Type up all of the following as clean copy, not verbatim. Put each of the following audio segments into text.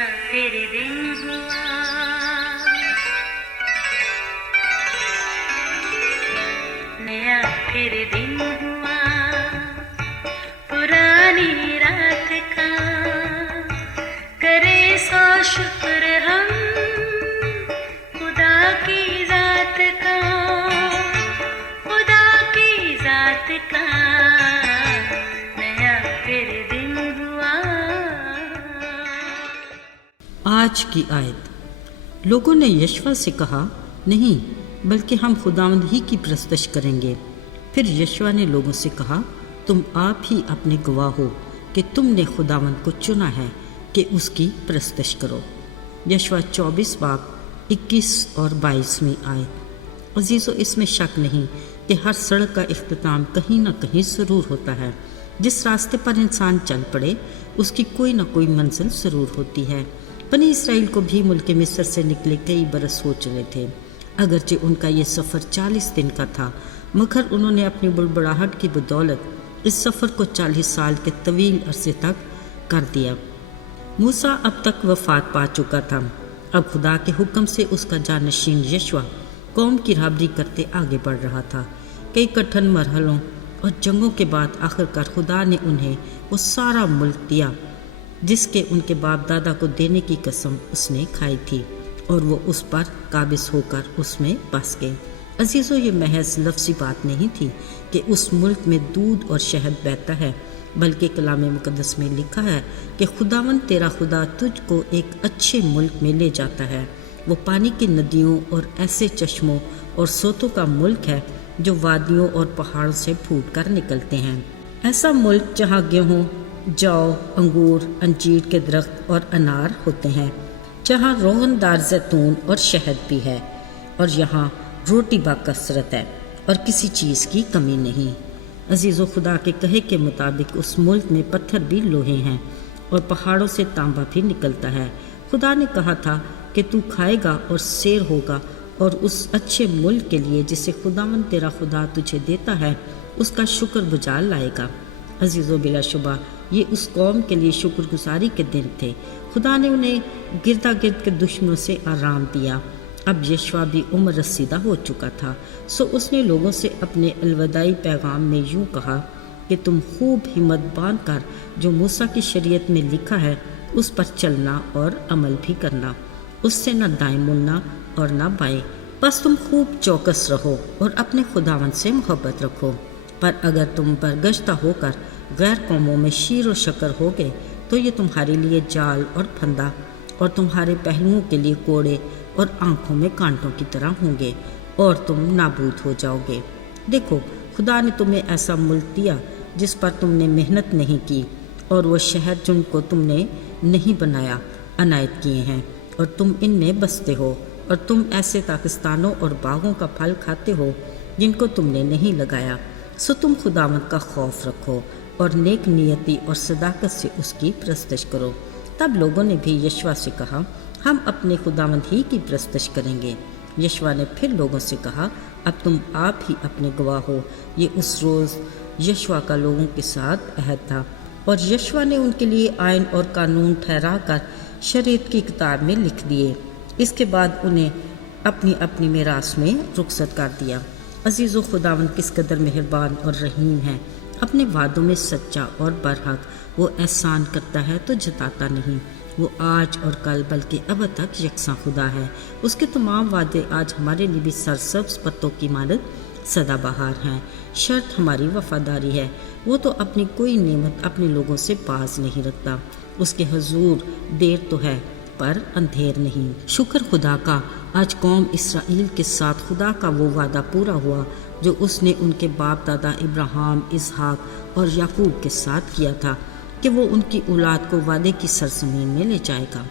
फिर दिन हुआ, नया फिर दिन हुआ, पुरानी रात का करे सो शुक्र हम खुदा की जात का, खुदा की जात का नया फिर दिन हुआ। आज की आयत। लोगों ने यशवा से कहा, नहीं बल्कि हम खुदावंद ही की परस्तिश करेंगे। फिर यशवा ने लोगों से कहा, तुम आप ही अपने गवाह हो कि तुमने खुदावंद को चुना है कि उसकी परस्तिश करो। यशवा 24 बाब 21 और 22वीं आयत। अजीज़ों, इसमें शक नहीं कि हर सड़क का इख्तिताम कहीं ना कहीं ज़रूर होता है। जिस रास्ते पर इंसान चल पड़े उसकी कोई ना कोई मंजिल ज़रूर होती है। बनी इसराइल को भी मुल्क मिस्र से निकले कई बरस हो चले थे। अगरचे उनका ये सफ़र 40 दिन का था, मगर उन्होंने अपनी बुड़बड़ाहट की बदौलत इस सफ़र को 40 साल के तवील अरसे तक कर दिया। मूसा अब तक वफ़ात पा चुका था। अब खुदा के हुक्म से उसका जानशीन यशवा कौम की राबरी करते आगे बढ़ रहा था। कई कठिन मरहलों और जंगों के बाद आखिरकार खुदा ने उन्हें वो सारा मुल्क दिया जिसके उनके बाप दादा को देने की कसम उसने खाई थी, और वो उस पर काबिज होकर उसमें बस गए। अजीज़ों, ये महज लफ्ज़ी बात नहीं थी कि उस मुल्क में दूध और शहद बहता है, बल्कि कलाम मुक़द्दस में लिखा है कि खुदावंद तेरा खुदा तुझको एक अच्छे मुल्क में ले जाता है। वो पानी की नदियों और ऐसे चश्मों और सोतों का मुल्क है जो वादियों और पहाड़ों से फूट कर निकलते हैं। ऐसा मुल्क जहाँ गेहूँ, जौ, अंगूर, अंजीर के दरख्त और अनार होते हैं, जहाँ रोगनदार जैतून और शहद भी है, और यहाँ रोटी बाकसरत है और किसी चीज़ की कमी नहीं। अजीज़ों, खुदा के कहे के मुताबिक उस मुल्क में पत्थर भी लोहे हैं और पहाड़ों से तांबा भी निकलता है। खुदा ने कहा था कि तू खाएगा और शेर होगा, और उस अच्छे मुल्क के लिए जिसे खुदावंद तेरा खुदा तुझे देता है उसका शुक्र गुजार लाएगा। अजीज़ों, बिलाशुबा ये उस कौम के लिए शुक्रगुजारी के दिन थे। खुदा ने उन्हें गिरदा गिर्द के दुश्मनों से आराम दिया। अब यशवा भी उम्र रसीदा हो चुका था, सो उसने लोगों से अपने अलविदाई पैगाम में यूँ कहा कि तुम खूब हिम्मत बांध कर जो मूसा की शरीयत में लिखा है उस पर चलना और अमल भी करना, उससे न दाएं मुड़ना और न बाएं। बस तुम खूब चौकस रहो और अपने खुदावंद से मोहब्बत रखो। पर अगर तुम बरगश्ता होकर गैर कौमों में शीर और शक्कर हो गए तो ये तुम्हारे लिए जाल और फंदा और तुम्हारे पहलुओं के लिए कोड़े और आंखों में कांटों की तरह होंगे और तुम नाबूद हो जाओगे। देखो, खुदा ने तुम्हें ऐसा मुल्क दिया जिस पर तुमने मेहनत नहीं की, और वो शहर जिनको तुमने नहीं बनाया अनायत किए हैं, और तुम इनमें बसते हो। और तुम ऐसे पाकिस्तानों और बागों का फल खाते हो जिनको तुमने नहीं लगाया। सो तुम खुदावंद का खौफ रखो और नेक नियति और सदाकत से उसकी परस्तिश करो। तब लोगों ने भी यशवा से कहा, हम अपने खुदावंद ही की परस्तिश करेंगे। यशवा ने फिर लोगों से कहा, अब तुम आप ही अपने गवाह हो। ये उस रोज़ यशवा का लोगों के साथ अहद था, और यशवा ने उनके लिए आयन और कानून ठहरा कर शरीयत की किताब में लिख दिए। इसके बाद उन्हें अपनी अपनी मीरास में रुखसत कर दिया। अजीज़ों, खुदावंद किस कदर मेहरबान और रहीम है। अपने वादों में सच्चा और बरहक। वो एहसान करता है तो जताता नहीं। वो आज और कल बल्कि अब तक यकसा खुदा है। उसके तमाम वादे आज हमारे लिए भी सरसब्ज पत्तों की मानद सदाबहार हैं। शर्त हमारी वफादारी है। वो तो अपनी कोई नेमत अपने लोगों से बाज नहीं रखता। उसके हुजूर देर तो है पर अंधेर नहीं। शुक्र खुदा का, आज कौम इसराइल के साथ खुदा का वो वादा पूरा हुआ जो उसने उनके बाप दादा इब्राहिम, इसहाक और याकूब के साथ किया था कि वो उनकी औलाद को वादे की सरजमीन में ले जाएगा।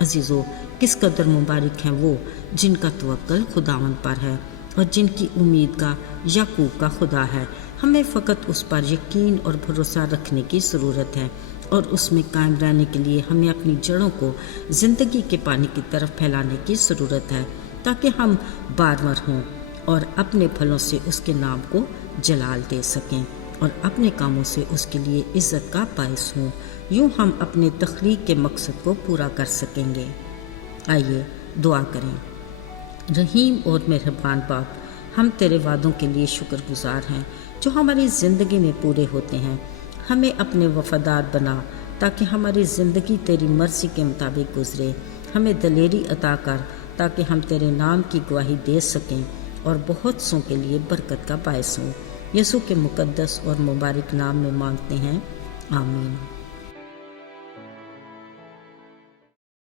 अजीज़ों, किस कदर मुबारक हैं वो जिनका तवक्कल खुदावंद पर है और जिनकी उम्मीद का याकूब का खुदा है। हमें फ़कत उस पर यकीन और भरोसा रखने की ज़रूरत है, और उसमें कायम रहने के लिए हमें अपनी जड़ों को ज़िंदगी के पानी की तरफ फैलाने की ज़रूरत है, ताकि हम बारवर हों और अपने फलों से उसके नाम को जलाल दे सकें। اور اپنے کاموں سے اس کے لیے عزت کا باعث ہوں۔ یوں ہم اپنے تخلیق کے مقصد کو پورا کر سکیں گے۔ آئیے دعا کریں۔ رحیم اور مہربان باپ، ہم تیرے وعدوں کے لیے شکر گزار ہیں جو ہماری زندگی میں پورے ہوتے ہیں۔ ہمیں اپنے وفادار بنا تاکہ ہماری زندگی تیری مرضی کے مطابق گزرے۔ ہمیں دلیری عطا کر تاکہ ہم تیرے نام کی گواہی دے سکیں اور بہت سوں کے لیے برکت کا باعث ہوں۔ یسوع کے مقدس اور مبارک نام میں مانگتے ہیں، آمین۔